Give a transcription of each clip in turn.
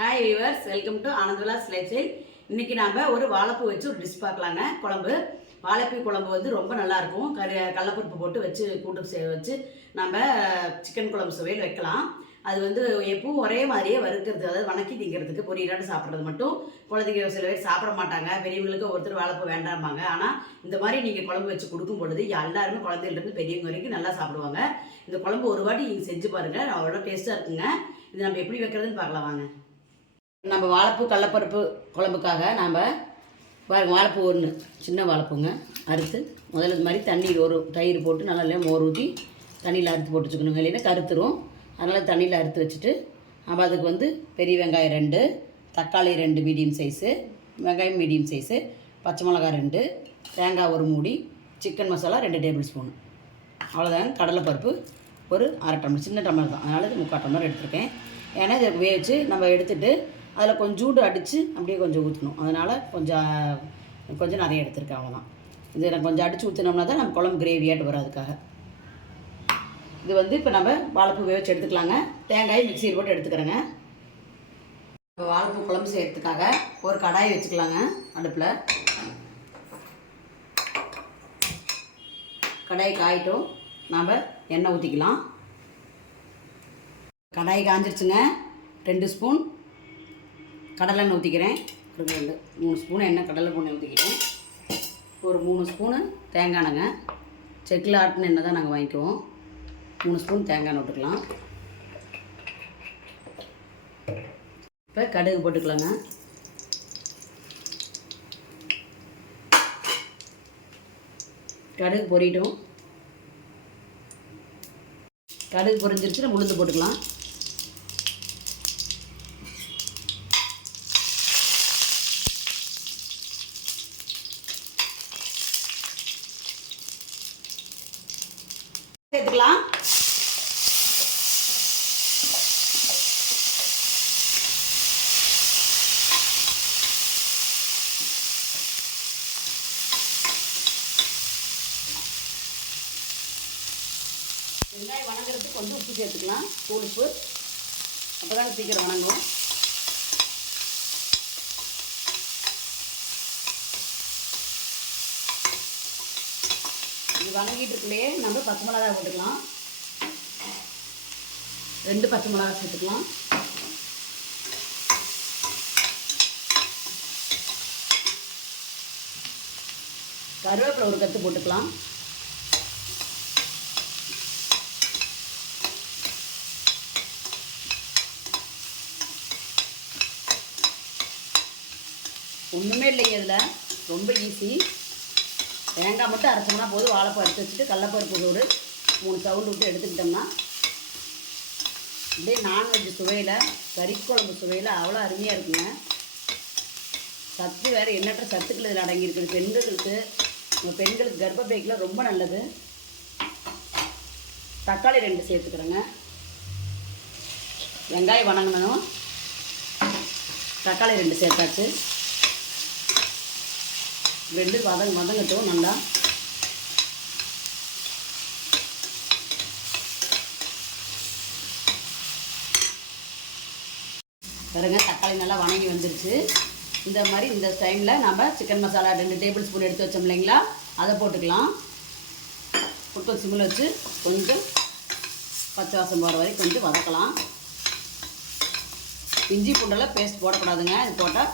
Hi viewers welcome to ஆனந்த்விலா lifestyle இன்னைக்கு நாம் ஒரு வாழைப்பூ வச்சு ஒரு டிஷ் பார்க்கலாங்க. குழம்பு. வாழைப்பூ குழம்பு வந்து ரொம்ப நல்லா இருக்கும். கறி கடலப்பருப்பு போட்டு வச்சு கூட்டு சே வச்சு நம்ம சிக்கன் குழம்பு சுவையில் வைக்கலாம். அது வந்து எப்பவும் ஒரே மாதிரியே வறுக்கிறது அதாவது வணக்கி திங்கிறதுக்கு பொரியலாட்டு சாப்பிட்றது மட்டும். குழந்தைங்க சில பேர் சாப்பிட மாட்டாங்க. பெரியவங்களுக்கு ஒருத்தர் வாழைப்பூ வேண்டாம்பாங்க. ஆனால் இந்த மாதிரி நீங்கள் குழம்பு வச்சு கொடுக்கும் பொழுது எல்லாருமே குழந்தையிலேருந்து பெரியவங்க வரைக்கும் நல்லா சாப்பிடுவாங்க. இந்த குழம்பு ஒரு வாட்டி நீங்கள் செஞ்சு பாருங்கள் அவ்வளோ டேஸ்ட்டாக இருக்குங்க. இது நம்ம எப்படி வைக்கிறதுன்னு பார்க்கலாம் வாங்க. நம்ம வாழைப்பூ கடலப்பருப்பு குழம்புக்காக நாம் பாருங்கள் வாழைப்பூ ஒன்று சின்ன வாழைப்பூங்க. அறுத்து முதல்ல இது மாதிரி தண்ணீர் ஒரு தயிர் போட்டு நல்லா இல்லையா மோர் ஊற்றி தண்ணியில் அறுத்து போட்டு வச்சுக்கணுங்க இல்லைன்னா கருத்துரும். அதனால் தண்ணியில் அறுத்து வச்சுட்டு நம்ம அதுக்கு வந்து பெரிய வெங்காயம் ரெண்டு தக்காளி ரெண்டு மீடியம் சைஸு வெங்காயம் மீடியம் சைஸு பச்சை மிளகாய் ரெண்டு தேங்காய் ஒரு மூடி சிக்கன் மசாலா ரெண்டு டேபிள் ஸ்பூன் அவ்வளோதாங்க கடலைப்பருப்பு ஒரு அரை டம்ளர் சின்ன டம்ளர் தான். அதனால் இது முக்கால் டம்ளர் எடுத்திருக்கேன். ஏன்னா இதை வேவிச்சு நம்ம எடுத்துகிட்டு அதில் கொஞ்சூண்டு அடித்து அப்படியே கொஞ்சம் ஊற்றணும். அதனால் கொஞ்சம் கொஞ்சம் நிறைய எடுத்திருக்கேன் அவ்வளோதான் இது நான் கொஞ்சம் அடித்து ஊற்றினோம்னா தான் நம்ம குழம்பு கிரேவியாட்டு வரும் அதுக்காக. இது வந்து இப்போ நம்ம வாழைப்பூ வேவிச்சு எடுத்துக்கலாங்க. தேங்காய் மிக்சியில் போட்டு எடுத்துக்கிறேங்க. இப்போ வாழைப்பூ குழம்பு செய்கிறதுக்காக ஒரு கடாய் வச்சுக்கலாங்க அடுப்பில். கடாய் காயிட்டும். நாம் எண்ணெய் ஊற்றிக்கலாம் கடாய் காஞ்சிருச்சுங்க. ரெண்டு ஸ்பூன். கடலை எண்ணெய் ஊற்றிக்கிறேன் ரெண்டு ரெண்டு மூணு ஸ்பூன் எண்ணெய் கடலை எண்ணெய் ஊற்றிக்கிறேன் ஒரு மூணு ஸ்பூனு தேங்காய் எண்ணெய்ங்க. செக்கில் ஆட்டின எண்ணெய் தான் நாங்கள் வாங்கிக்குவோம். மூணு ஸ்பூன் தேங்காய் எண்ணெய் விட்டுக்கலாம் இப்போ கடுகு போட்டுக்கலாங்க. கடுகு பொரியட்டும். கடுகு பொரிஞ்சிருச்சு நம்ம உளுந்து போட்டுக்கலாம். கொஞ்சம் உப்பு சேர்த்துக்கலாம். தூள் உப்பு அப்போ தான் சீக்கிரம் வணங்கும். இது வணங்கிட்டு இருக்குலையே நம்ம பச்சை மிளகா போட்டுக்கலாம். ரெண்டு பச்சை மிளகா சேர்த்துக்கலாம். கருவேப்பிலை ஒரு கத்து போட்டுக்கலாம். ஒன்றுமே இல்லைங்க இதில். ரொம்ப ஈஸி தேங்காய் மட்டும் அரைச்சோம்னா போதும். வாழைப்பூ அரைச்சி வச்சுட்டு கடலப்பருப்பு ஒரு மூணு சவுண்டு விட்டு எடுத்துக்கிட்டோம்னா அப்படியே நான்வெஜ் சுவையில் கறிக்குழம்பு சுவையில் அவ்வளோ அருமையாக இருக்குங்க. சத்து வேறு எண்ணற்ற சத்துக்கள் இதில் அடங்கியிருக்குது பெண்களுக்கு பெண்களுக்கு கர்ப்பப்பைக்கில் ரொம்ப நல்லது. தக்காளி ரெண்டு சேர்த்துக்கிறேங்க. வெங்காயம் வணங்கணும். தக்காளி ரெண்டு சேர்த்தாச்சு. ரெண்டு வதங்க வதங்கட்டும் நல்லா. பாருங்க தக்காளி நல்லா வணங்கி வந்துருச்சு. இந்த மாதிரி இந்த டைமில் நம்ம சிக்கன் மசாலா ரெண்டு டேபிள் ஸ்பூன் எடுத்து வச்சோம் இல்லைங்களா? அதை போட்டுக்கலாம். போட்டு சிம்மில் வச்சு கொஞ்சம் பச்சை வாசம் போகிற வரைக்கும் கொஞ்சம் வதக்கலாம். இஞ்சி பூண்டெல்லாம் பேஸ்ட் போடக்கூடாதுங்க. இது போட்டால்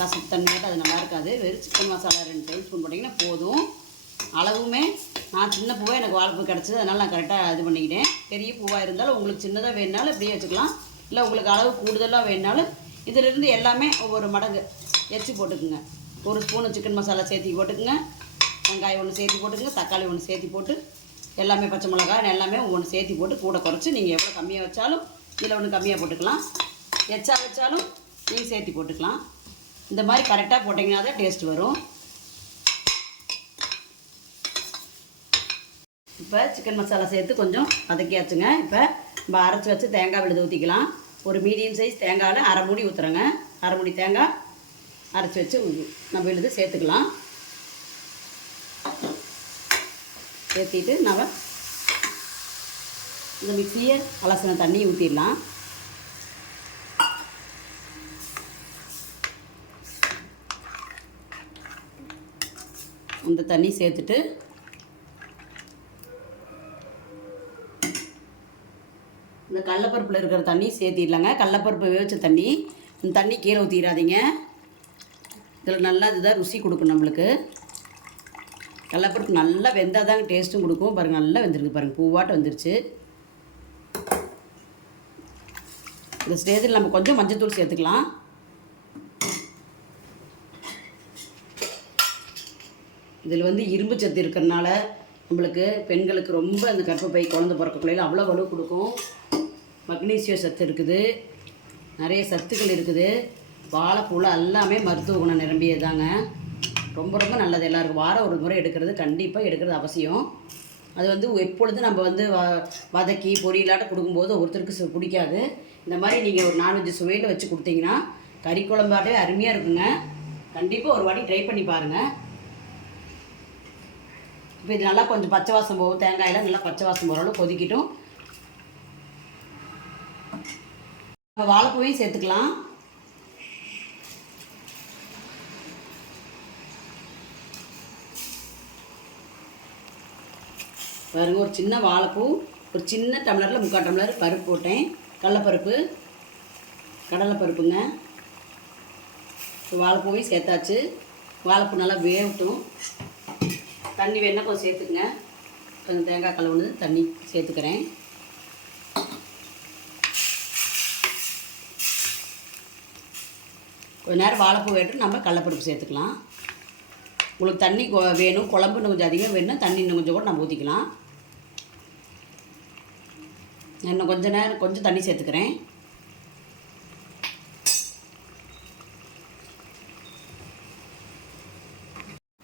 கசப்பு போட்டு அது நல்லா இருக்காது. வெறும் சிக்கன் மசாலா ரெண்டு டேபிள் ஸ்பூன் போட்டிங்கன்னா போதும். அளவுமே நான் சின்ன பூவாக எனக்கு வாழைப்பூ கிடச்சிது. அதனால் நான் கரெக்டாக இது பண்ணிக்கிட்டேன். பெரிய பூவாக இருந்தாலும் உங்களுக்கு சின்னதாக வேணுனாலும் இப்படியே வச்சுக்கலாம். இல்லை உங்களுக்கு அளவு கூடுதலாக வேணுனாலும் இதிலிருந்து எல்லாமே ஒவ்வொரு மடங்கு எச்சு போட்டுக்குங்க. ஒரு ஸ்பூனு சிக்கன் மசாலா சேர்த்தி போட்டுக்குங்க. வெங்காயம் ஒன்று சேர்த்தி போட்டுக்குங்க. தக்காளி ஒன்று சேர்த்தி போட்டு எல்லாமே பச்சை மிளகாய் எல்லாமே ஒன்று சேர்த்து போட்டு கூட குறைச்சி நீங்கள் எவ்வளோ கம்மியாக வச்சாலும் இதில் ஒன்று கம்மியாக போட்டுக்கலாம். எச்சா வச்சாலும் நீங்கள் சேர்த்தி போட்டுக்கலாம். இந்த மாதிரி கரெக்டாக போட்டிங்கன்னா தான் டேஸ்ட் வரும். இப்போ சிக்கன் மசாலா சேர்த்து கொஞ்சம் வதக்கியாச்சுங்க. இப்போ நம்ம அரைச்சி வச்சு தேங்காய் விழுது ஊற்றிக்கலாம் ஒரு மீடியம் சைஸ் தேங்காயில் அரை மூடி ஊற்றுறேங்க அரை மூடி தேங்காய் அரைச்சி வச்சு நம்ம விழுது சேர்த்துக்கலாம். சேர்த்திட்டு நம்ம இந்த மிக்சியை அலசின தண்ணி ஊற்றிடலாம் இந்த தண்ணி சேர்த்துட்டு இந்த கடலப்பருப்பில் இருக்கிற தண்ணி சேர்த்திடலாங்க. கடலப்பருப்பு வேவிச்ச தண்ணி இந்த தண்ணி கீழே ஊற்றிடாதீங்க இதில் நல்லா இதுதான் ருசி கொடுக்கும் நம்மளுக்கு. கடலப்பருப்பு நல்லா வெந்தால் தாங்க டேஸ்ட்டும் கொடுக்கும். பாருங்கள் நல்லா வெந்திருக்கு பாருங்கள் பூவாட்டம் வந்துருச்சு. இந்த ஸ்டேஜில் நம்ம கொஞ்சம் மஞ்சத்தூள் சேர்த்துக்கலாம். இதில் வந்து இரும்பு சத்து இருக்கிறனால நம்மளுக்கு பெண்களுக்கு ரொம்ப அந்த கர்ப்பப்பை குழந்த பிறக்கக்குள்ளையில் அவ்வளோ வலு கொடுக்கும். மக்னீசிய சத்து இருக்குது. நிறைய சத்துக்கள் இருக்குது. வாழைப்பூவில் எல்லாமே மருத்துவ குணம் நிரம்பியதாங்க ரொம்ப ரொம்ப நல்லது எல்லாருக்கும். வாரம் ஒரு முறை எடுக்கிறது கண்டிப்பாக எடுக்கிறது அவசியம். அது வந்து எப்பொழுதும் நம்ம வந்து வ வதக்கி பொரியலாட்ட கொடுக்கும்போது ஒருத்தருக்கு சு- பிடிக்காது. இந்த மாதிரி நீங்கள் ஒரு நான்வெஜ் சுவையில் வச்சு கொடுத்தீங்கன்னா கறி குழம்பாட்டே அருமையாக இருக்குங்க. கண்டிப்பாக ஒரு வாட்டி ட்ரை பண்ணி பாருங்கள் இப்போ இது நல்லா கொஞ்சம் பச்சை வாசம் போகும். தேங்காயில் நல்லா பச்சை வாசம் போகிற அளவு கொதிக்கட்டும். இப்போ வாழைப்பூவையும் சேர்த்துக்கலாம். பாருங்க ஒரு சின்ன வாழைப்பூ ஒரு சின்ன டம்ளரில் முக்கால் டம்ளர் பருப்பு போட்டேன். கடலைப்பருப்பு கடலைப்பருப்புங்க. இப்போ வாழைப்பூவையும் சேர்த்தாச்சு. வாழைப்பூ நல்லா வேகட்டும். தண்ணி வேணால் கொஞ்சம் சேர்த்துக்குங்க. கொஞ்சம் தேங்காய் கலவுனு தண்ணி சேர்த்துக்கிறேன். கொஞ்ச நேரம் வாழைப்பூ வேட்டு நம்ம கடலப்பருப்பு சேர்த்துக்கலாம். உங்களுக்கு தண்ணி வேணும். குழம்பு இன்னும் கொஞ்சம் அதிகம் வேணும்னா தண்ணி இன்னும் கொஞ்சம் கூட நம்ம ஊற்றிக்கலாம் இன்னும் கொஞ்ச நேரம் கொஞ்சம் தண்ணி சேர்த்துக்கிறேன்.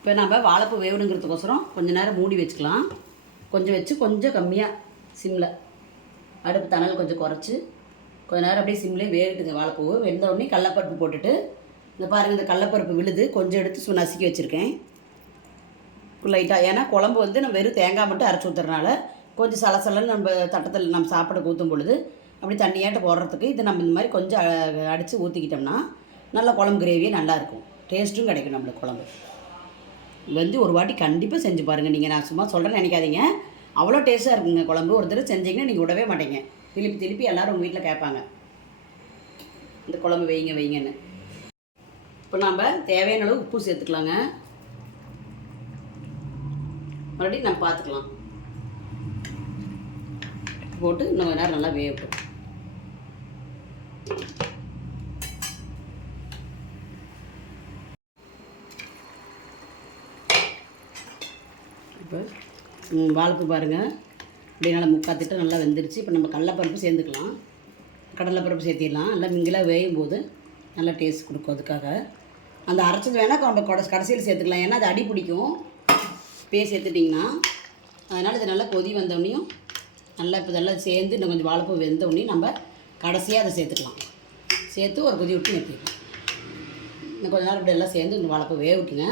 இப்போ நம்ம வாழைப்பூ வேகணுங்கிறதுக்கோசரம் கொஞ்ச நேரம் மூடி வச்சுக்கலாம். கொஞ்சம் வச்சு கொஞ்சம் கம்மியாக சிம்மில் அடுப்பு தணல் கொஞ்சம் குறைச்சி கொஞ்ச நேரம் அப்படியே சிம்லேயே வேகட்டுங்க வாழைப்பூ. வெந்த உடனே கடலப்பருப்பு போட்டுட்டு இந்த பாருங்கள் இந்த கடலப்பருப்பு விழுது கொஞ்சம் எடுத்து சும்மா நசுக்கி வச்சுருக்கேன். லைட்டாக ஏன்னா குழம்பு வந்து நம்ம வெறும் தேங்காய் மட்டும் அரைச்சி ஊற்றுறனால கொஞ்சம் சலசலன்னு நம்ம தட்டத்தில் நம்ம சாப்பாடு ஊற்றும் பொழுது அப்படி தண்ணியாட்ட போடுறதுக்கு இது நம்ம இந்த மாதிரி கொஞ்சம் அடித்து ஊற்றிக்கிட்டோம்னா நல்லா குழம்பு கிரேவியே நல்லாயிருக்கும் டேஸ்ட்டும் கிடைக்கும் நம்மளுக்கு குழம்பு. வந்து ஒரு வாட்டி கண்டிப்பாக செஞ்சு பாருங்கள் நீங்கள் நான் சும்மா சொல்கிறேன்னு நினைக்காதீங்க. அவ்வளோ டேஸ்ட்டாக இருக்குங்க. குழம்பு ஒரு தடவை செஞ்சீங்கன்னா நீங்கள் விடவே மாட்டீங்க. திருப்பி திருப்பி எல்லோரும் உங்கள் வீட்டில் கேட்பாங்க. இந்த குழம்பு வைங்க வைங்கன்னு. இப்போ நாம் தேவையான அளவு உப்பு சேர்த்துக்கலாங்க. மறுபடியும் நம்ம பார்த்துக்கலாம். போட்டு இன்னும் நேரம் நல்லா வேகட்டும். இப்போ ம், வாழைப்பூ பாருங்கள் அப்படியே நல்லா முக்கால் திட்டம் நல்லா வெந்துருச்சு. இப்போ நம்ம கடலைப்பருப்பு சேர்ந்துக்கலாம். கடலைப்பருப்பு சேர்த்திடலாம். நல்லா மிங்கிலாக வேயும் போது நல்லா டேஸ்ட் கொடுக்கும் அதுக்காக. அந்த அரைச்சது வேணால் நம்ம கடைசியில் சேர்த்துக்கலாம். ஏன்னா அது அடி பிடிக்கும். இப்பயே சேர்த்துட்டிங்கன்னா. அதனால் இது நல்லா கொதி வந்தோடனையும் நல்லா இப்போ நல்லா சேர்ந்து இன்னும் கொஞ்சம் வாழைப்பூ வெந்தோடனே நம்ம கடைசியாக அதை சேர்த்துக்கலாம். சேர்த்து ஒரு கொதி விட்டு நிறுத்திக்கலாம் இன்னும் கொஞ்ச நேரம் இப்படி எல்லாம் சேர்ந்து இந்த வாழைப்பூ வேக விட்டுங்க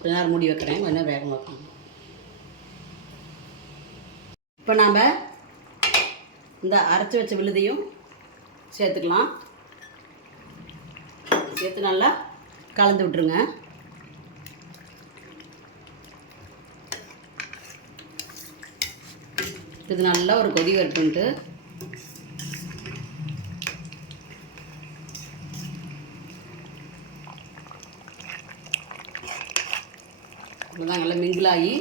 கொஞ்ச நேரம் மூடி வைக்கிறேன். கொஞ்ச நேரம் வேகமாக வைப்பாங்க இப்போ நாம் இந்த அரைச்சி வச்ச விழுதையும் சேர்த்துக்கலாம். சேர்த்து நல்லா கலந்து விட்டுருங்க. இது நல்லா ஒரு கொதி வரட்டுன்ட்டு இப்போதான் நல்லா மிங்கிளாகி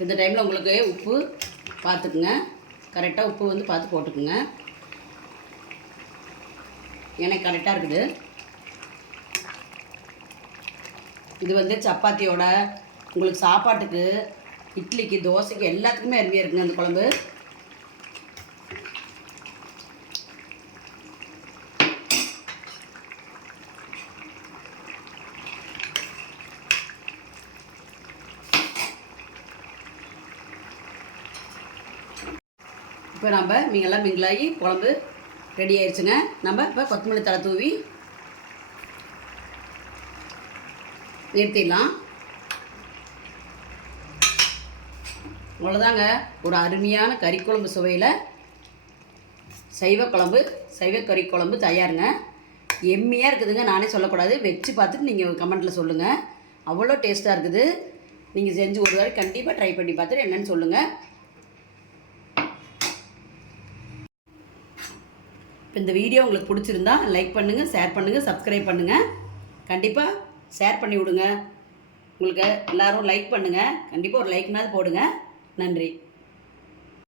இந்த டைமில் உங்களுக்கு உப்பு பார்த்துக்குங்க. கரெக்டாக உப்பு வந்து பார்த்து போட்டுக்குங்க. எனக்கு கரெக்டாக இருக்குது. இது வந்து சப்பாத்தியோட உங்களுக்கு சாப்பாட்டுக்கு இட்லிக்கு தோசைக்கு எல்லாத்துக்குமே அருமையாக இருக்குங்க அந்த குழம்பு. இப்போ நம்ம மீங்கெல்லாம் மிங்கிலாகி குழம்பு ரெடி ஆயிடுச்சுங்க. நம்ம இப்போ கொத்தமல்லி தலை தூவி நிறுத்திடலாம். அவ்வளோதாங்க. ஒரு அருமையான கறிக்குழம்பு சுவையில் சைவ குழம்பு சைவ கறி குழம்பு தயாருங்க. எம்மியாக இருக்குதுங்க. நானே சொல்லக்கூடாது. வச்சு பார்த்துட்டு நீங்கள் கமெண்ட்டில் சொல்லுங்கள் அவ்வளோ டேஸ்ட்டாக இருக்குது. நீங்கள் செஞ்சு ஒரு வாரம் கண்டிப்பாக ட்ரை பண்ணி பார்த்துட்டு என்னென்னு சொல்லுங்கள் இப்போ இந்த வீடியோ உங்களுக்கு பிடிச்சிருந்தா லைக் பண்ணுங்கள் ஷேர் பண்ணுங்கள் சப்ஸ்கிரைப் பண்ணுங்கள் கண்டிப்பாக ஷேர் பண்ணி விடுங்க. உங்களுக்கு எல்லோரும் லைக் பண்ணுங்கள் கண்டிப்பாக ஒரு லைக்னாவது போடுங்க. நன்றி.